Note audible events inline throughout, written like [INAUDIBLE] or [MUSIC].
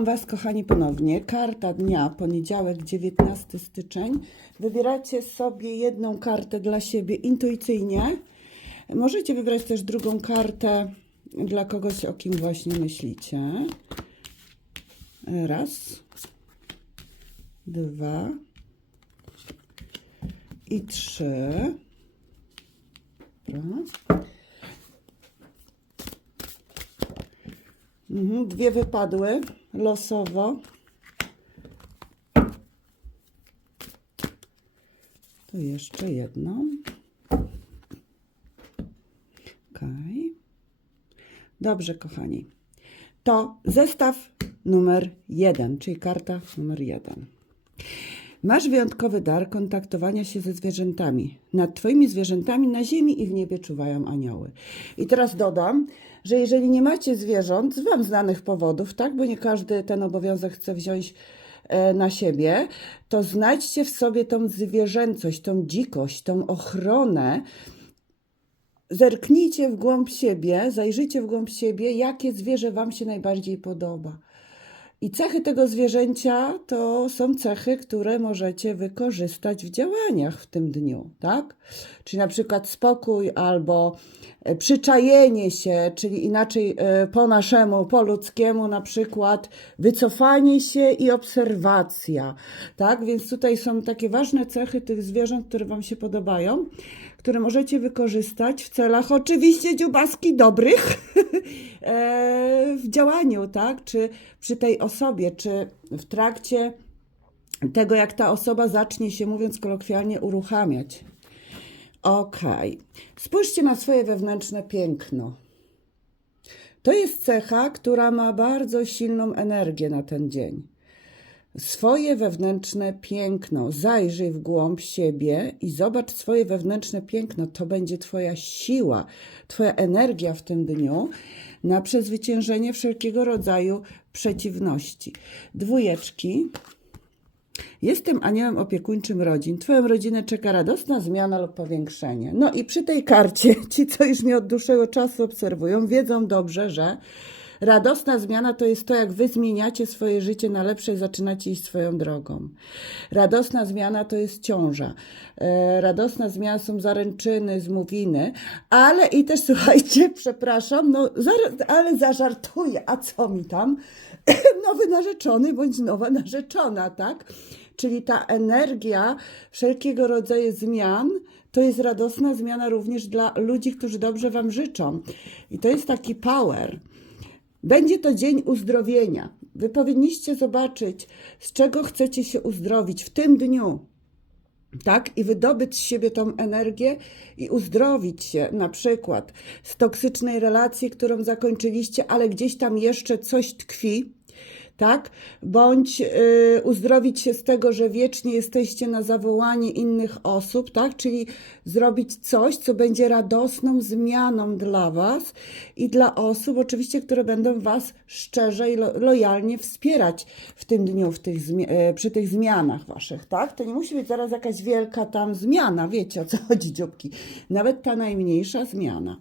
Witam Was, kochani, ponownie. Karta dnia, poniedziałek, 19 styczeń. Wybieracie sobie jedną kartę dla siebie intuicyjnie. Możecie wybrać też drugą kartę dla kogoś, o kim właśnie myślicie. Raz, dwa i trzy. Dobra. Mhm, dwie wypadły losowo. Tu jeszcze jedną. Okej. Dobrze, kochani. To zestaw numer jeden, czyli karta numer jeden. Masz wyjątkowy dar kontaktowania się ze zwierzętami. Nad Twoimi zwierzętami na ziemi i w niebie czuwają anioły. I teraz dodam, że jeżeli nie macie zwierząt z Wam znanych powodów, tak, bo nie każdy ten obowiązek chce wziąć e, na siebie, to znajdźcie w sobie tą zwierzęcość, tą dzikość, tą ochronę, zerknijcie w głąb siebie, zajrzyjcie w głąb siebie, jakie zwierzę Wam się najbardziej podoba. I cechy tego zwierzęcia to są cechy, które możecie wykorzystać w działaniach w tym dniu, tak? Czyli na przykład spokój albo e, przyczajenie się, czyli inaczej e, po naszemu, po ludzkiemu na przykład wycofanie się i obserwacja, tak? Więc tutaj są takie ważne cechy tych zwierząt, które Wam się podobają, które możecie wykorzystać w celach oczywiście dziubaski dobrych [LAUGHS] e, w działaniu, tak? Czy przy tej osobie, czy w trakcie tego, jak ta osoba zacznie się, mówiąc kolokwialnie, uruchamiać. Okej. Spójrzcie na swoje wewnętrzne piękno. To jest cecha, która ma bardzo silną energię na ten dzień. Swoje wewnętrzne piękno. Zajrzyj w głąb siebie i zobacz swoje wewnętrzne piękno. To będzie Twoja siła, Twoja energia w tym dniu na przezwyciężenie wszelkiego rodzaju przeciwności. Dwójeczki. Jestem aniołem opiekuńczym rodzin. Twoją rodzinę czeka radosna zmiana lub powiększenie. No i przy tej karcie, ci, co już mnie od dłuższego czasu obserwują, wiedzą dobrze, że radosna zmiana to jest to, jak wy zmieniacie swoje życie na lepsze i zaczynacie iść swoją drogą. Radosna zmiana to jest ciąża. E, radosna zmiana są zaręczyny, zmówiny, ale i też, [LAUGHS] słuchajcie, przepraszam, no, ale zażartuję, a co mi tam? [COUGHS] Nowy narzeczony bądź nowa narzeczona, tak? Czyli ta energia wszelkiego rodzaju zmian to jest radosna zmiana również dla ludzi, którzy dobrze Wam życzą. I to jest taki power. Będzie to dzień uzdrowienia. Wy powinniście zobaczyć, z czego chcecie się uzdrowić w tym dniu. Tak? I wydobyć z siebie tą energię i uzdrowić się na przykład z toksycznej relacji, którą zakończyliście, ale gdzieś tam jeszcze coś tkwi, tak? Bądź y, uzdrowić się z tego, że wiecznie jesteście na zawołanie innych osób, tak? Czyli zrobić coś, co będzie radosną zmianą dla Was i dla osób, oczywiście, które będą Was szczerze i lo, lojalnie wspierać w tym dniu, w tych, y, przy tych zmianach Waszych, tak? To nie musi być zaraz jakaś wielka tam zmiana, wiecie o co [LAUGHS] chodzi, dzióbki. Nawet ta najmniejsza zmiana.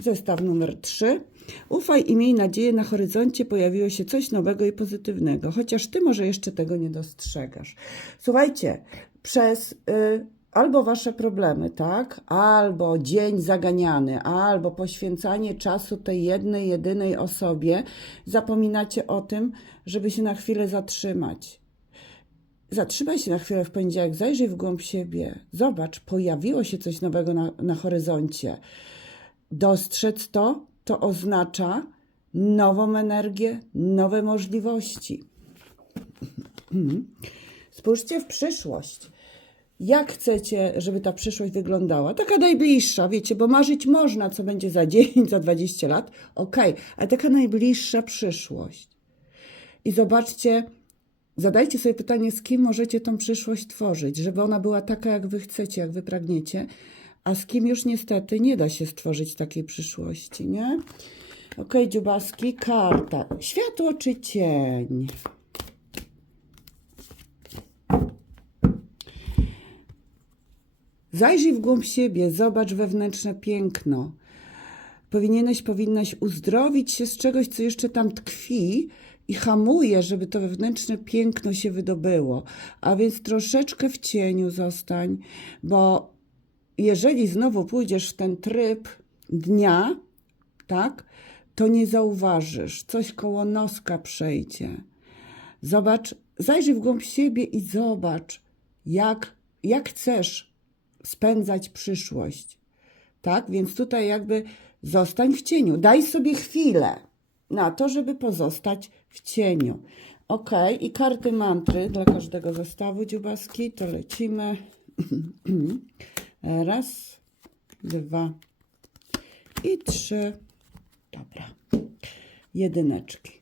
Zestaw numer 3. Ufaj i miej nadzieję, na horyzoncie pojawiło się coś nowego i pozytywnego, chociaż ty może jeszcze tego nie dostrzegasz. Słuchajcie, przez y, albo wasze problemy, tak, albo dzień zaganiany, albo poświęcanie czasu tej jednej, jedynej osobie, zapominacie o tym, żeby się na chwilę zatrzymać. Zatrzymaj się na chwilę w poniedziałek, zajrzyj w głąb siebie, zobacz, pojawiło się coś nowego na, na horyzoncie dostrzec to, to oznacza nową energię, nowe możliwości. [CLEARS THROAT] Spójrzcie w przyszłość. Jak chcecie, żeby ta przyszłość wyglądała? Taka najbliższa, wiecie, bo marzyć można, co będzie za 10, za 20 lat. Okej, ale taka najbliższa przyszłość. I zobaczcie, zadajcie sobie pytanie, z kim możecie tą przyszłość tworzyć, żeby ona była taka, jak wy chcecie, jak wy pragniecie, a z kim już niestety nie da się stworzyć takiej przyszłości, nie? Okej, dziubaski, karta. Światło czy cień? Zajrzyj w głąb siebie, zobacz wewnętrzne piękno. Powinieneś, powinnaś uzdrowić się z czegoś, co jeszcze tam tkwi i hamuje, żeby to wewnętrzne piękno się wydobyło. A więc troszeczkę w cieniu zostań, bo jeżeli znowu pójdziesz w ten tryb dnia, tak, to nie zauważysz, coś koło noska przejdzie. Zobacz, zajrzyj w głąb siebie i zobacz, jak, jak chcesz spędzać przyszłość. Tak, więc tutaj jakby zostań w cieniu. Daj sobie chwilę na to, żeby pozostać w cieniu. Ok, i karty mantry dla każdego zestawu dziubaski, to lecimy. [CLEARS THROAT] Raz, dwa i trzy. Dobra. Jedyneczki.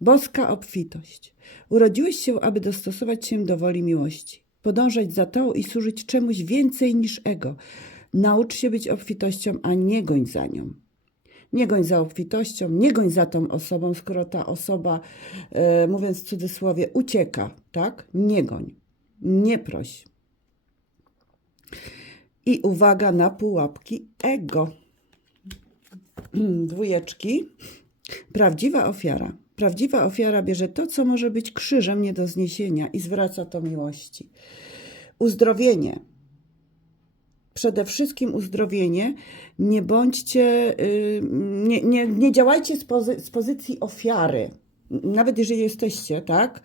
Boska obfitość. Urodziłeś się, aby dostosować się do woli miłości, podążać za tą i służyć czemuś więcej niż ego. Naucz się być obfitością, a nie goń za nią. Nie goń za obfitością, nie goń za tą osobą, skoro ta osoba, e, mówiąc w cudzysłowie, ucieka, tak? Nie goń, nie proś. I uwaga na pułapki ego. [CLEARS THROAT] Dwójeczki. Prawdziwa ofiara. Prawdziwa ofiara bierze to, co może być krzyżem nie do zniesienia i zwraca to miłości. Uzdrowienie. Przede wszystkim uzdrowienie. Nie bądźcie, y, nie, nie, nie działajcie z, pozy, z pozycji ofiary. Nawet jeżeli jesteście, tak,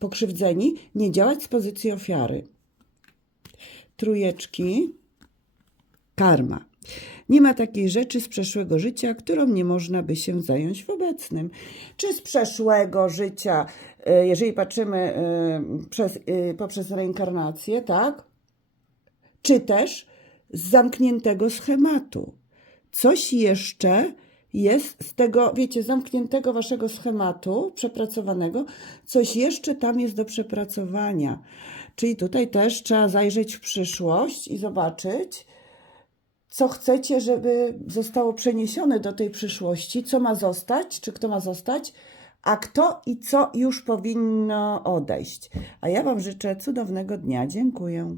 pokrzywdzeni, nie działać z pozycji ofiary. Trójeczki. Karma. Nie ma takiej rzeczy z przeszłego życia, którą nie można by się zająć w obecnym. Czy z przeszłego życia, e, jeżeli patrzymy e, przez, e, poprzez reinkarnację, tak? Czy też z zamkniętego schematu. Coś jeszcze jest z tego, wiecie, zamkniętego waszego schematu, przepracowanego, coś jeszcze tam jest do przepracowania. Czyli tutaj też trzeba zajrzeć w przyszłość i zobaczyć, co chcecie, żeby zostało przeniesione do tej przyszłości, co ma zostać, czy kto ma zostać, a kto i co już powinno odejść. A ja Wam życzę cudownego dnia. Dziękuję.